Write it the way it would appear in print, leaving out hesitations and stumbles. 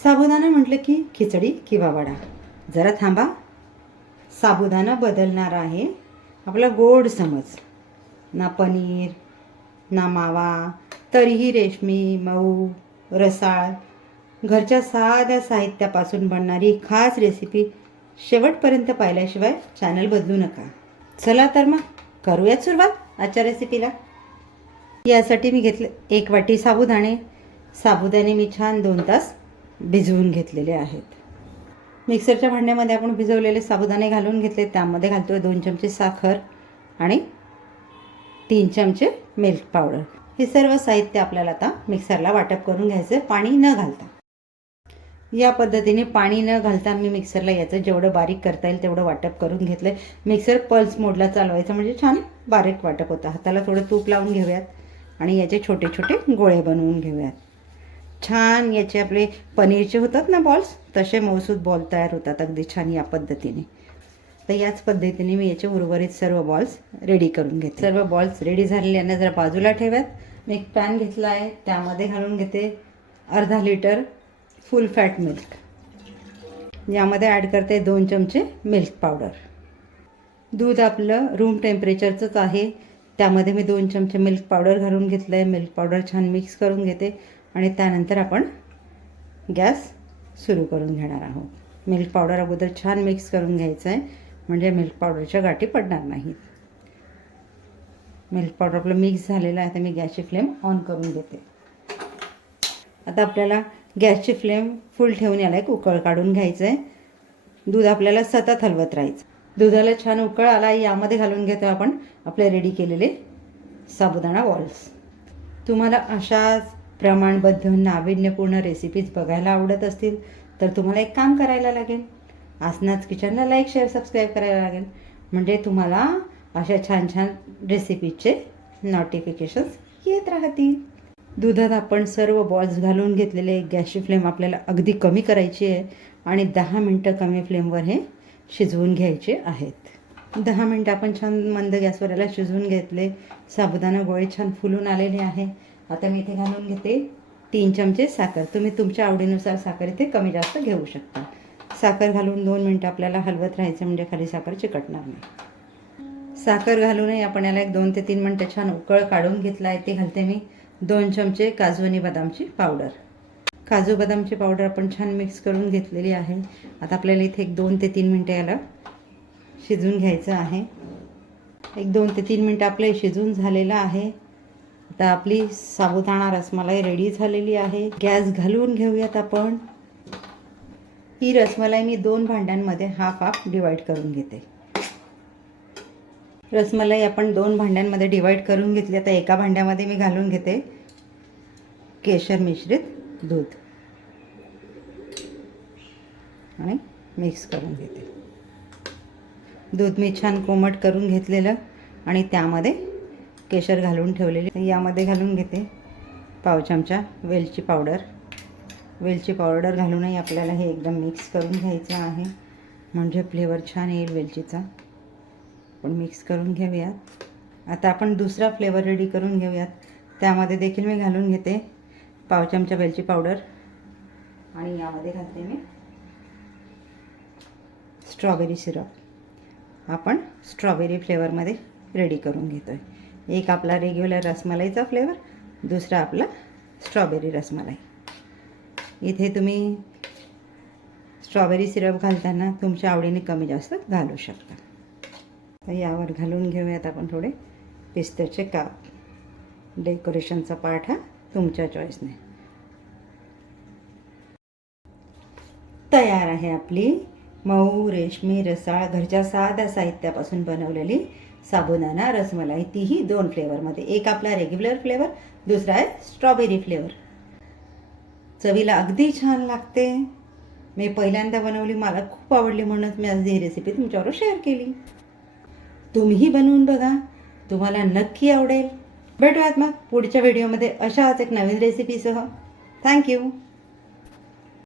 साबुदाणा म्हटलं की खिचडी किंवा वडा. जरा थांबा, साबुदाणा बदलणार आहे आपला गोड समज. ना पनीर ना मावा, तरीही रेशमी मऊ रसाळ घरच्या साध्या साहित्यापासून बनणारी खास रेसिपी शेवटपर्यंत पाहिल्याशिवाय चॅनल बदलू नका. चला तर मग करूयात सुरुवात आजच्या रेसिपीला. यासाठी मी घेतले 1 वाटी साबुदाणे. साबुदाणे मी छान 2 तास भिजवून घेतलेले आहेत. मिक्सरच्या भांड्यामध्ये आपण भिजवलेले साबुदाणे घालून घेतले. त्यामध्ये घालतोय 2 चमचे साखर आणि 3 चमचे मिल्क पावडर. हे सर्व साहित्य आपल्याला आता मिक्सरला वाटप करून घ्यायचं, पाणी न घालता. या पद्धतीने पाणी न घालता मी मिक्सरला याचं जेवढं बारीक करता येईल तेवढं वाटप करून घेतलं. मिक्सर पल्स मोडला चालवायचं म्हणजे छान बारीक वाटप होतं. हाताला थोडं तूप लावून घेऊयात आणि याचे छोटे छोटे गोळे बनवून घेऊयात. छान याचे आपले पनीरचे होतात ना बॉल्स, तसे मऊसूद बॉल तयार होतात अगदी छान या पद्धतीने. तर याच पद्धतीने मी याचे उर्वरित सर्व बॉल्स रेडी करून घेते. सर्व बॉल्स रेडी झालेल्याने जरा बाजूला ठेवूयात. मी एक पॅन घेतला आहे, त्यामध्ये घालून घेते अर्धा लिटर फुल फॅट मिल्क. यामध्ये ॲड करते 2 चमचे मिल्क पावडर. दूध आपलं रूम टेम्परेचरचंच आहे, त्यामध्ये मी 2 चमचे मिल्क पावडर घालून घेतलं आहे. मिल्क पावडर छान मिक्स करून घेते आणि त्यानंतर आपण गॅस सुरू करून घेणार आहोत. मिल्क पावडर अगोदर छान मिक्स करून घ्यायचं आहे, म्हणजे मिल्क पावडरच्या गाठी पडणार नाहीत. मिल्क पावडर आपलं मिक्स झालेलं आहे. आता मी गॅसची फ्लेम ऑन करून घेते. आता आपल्याला गॅसची फ्लेम फुल ठेवून याला एक उकळ काढून घ्यायचं आहे. दूध आपल्याला सतत हलवत राहायचं. दुधाला छान उकळ आला, यामध्ये घालून घेतो आपण आपले रेडी केलेले साबुदाणा बॉल्स. तुम्हाला अशाच प्रमाणबद्ध नाविन्यपूर्ण रेसिपीज बघायला आवडत असतील तर तुम्हाला एक काम करायला लागेल. आसनाच किचनला लाईक शेअर सबस्क्राईब करायला लागेल, म्हणजे तुम्हाला अशा छान छान रेसिपीचे नोटिफिकेशन्स येत राहतील. दुधात आपण सर्व बॉल्स घालून घेतलेले. गॅसची फ्लेम आपल्याला अगदी कमी करायची आहे आणि 10 मिनटं कमी फ्लेमवर हे शिजवून घ्यायचे आहेत. 10 मिनटं आपण छान मंद गॅसवर याला शिजवून घेतले. साबुदाणा गोळे छान फुलून आलेले आहे. आता मी इथे घालून घेते 3 चमचे साखर. तुम्ही तुमच्या आवडीनुसार साखर इथे कमी जास्त घेऊ शकता. साखर घालून 2 मिनटं आपल्याला हलवत राहायचं, म्हणजे खाली साखर चिकटणार नाही. साखर घालूनही आपण याला एक 2 ते 3 मिनटं छान उकळ काढून घेतला आहे. ते घालते मी 2 चमचे काजू आणि बदामची पावडर. काजू बदामची पावडर आपण छान मिक्स करून घेतलेली आहे. आता आपल्याला इथे एक 2 ते 3 मिनटं याला शिजवून घ्यायचं आहे. एक 2 ते 3 मिनटं आपलं शिजवून झालेलं आहे. आता आपली साबुदाणा रसमलाई रेडी झालेली आहे. गॅस घालून घेऊयात आपण. ही रसमलाई मी 2 भांड्यांमध्ये हाफ डिवाईड करून घेते. रसमलाई आपण 2 भांड्यांमध्ये डिवाईड करून घेतली. आता एका भांड्यामध्ये मी घालून घेते केशर मिश्रित दूध आणि मिक्स करून घेते. दूध मी छान कोमट करून घेतलेलं आणि त्यामध्ये केशर घालून ठेवलेले. यामध्ये घालून घेते पाव चमचा वेलची पावडर. वेलची पावडर घालूनही आपल्याला हे एकदम मिक्स करून घ्यायचं आहे, म्हणजे फ्लेवर छान येईल वेलचीचा. आपण मिक्स करून घेऊयात. आता आपण दुसरा फ्लेवर रेडी करून घेऊयात. त्यामध्ये देखील मी घालून घेते पाव चमचा वेलची पावडर आणि यामध्ये घालते मी स्ट्रॉबेरी सिरप. आपण स्ट्रॉबेरी फ्लेवरमध्ये रेडी करून घेतो आहे. एक आपला रेग्युलर रसमलाईचा फ्लेवर, दुसरा आपला स्ट्रॉबेरी रसमलाई. इथे तुम्ही स्ट्रॉबेरी सिरप घालताना तुमच्या आवडीने कमी जास्त घालू शकता. तर यावर घालून घेऊयात आपण थोडे पिस्त्याचे काप. डेकोरेशनचा पार्ट हा तुमच्या चॉईसने. तयार आहे आपली मऊ रेशमी रसाळ घरच्या साध्या साहित्यापासून बनवलेली साबुदाणा रसमलाई, तीही 2 फ्लेवरमध्ये. एक आपला रेग्युलर फ्लेवर, दुसरा आहे स्ट्रॉबेरी फ्लेवर. चवीला अगदी छान लागते. मी पहिल्यांदा बनवली, मला खूप आवडली, म्हणूनच मी आज ही रेसिपी तुमच्याबरोबर शेअर केली. तुम्हीही बनवून बघा, तुम्हाला नक्की आवडेल. भेटूयात मग पुढच्या व्हिडिओमध्ये अशाच एक नवीन रेसिपीसह. थँक्यू.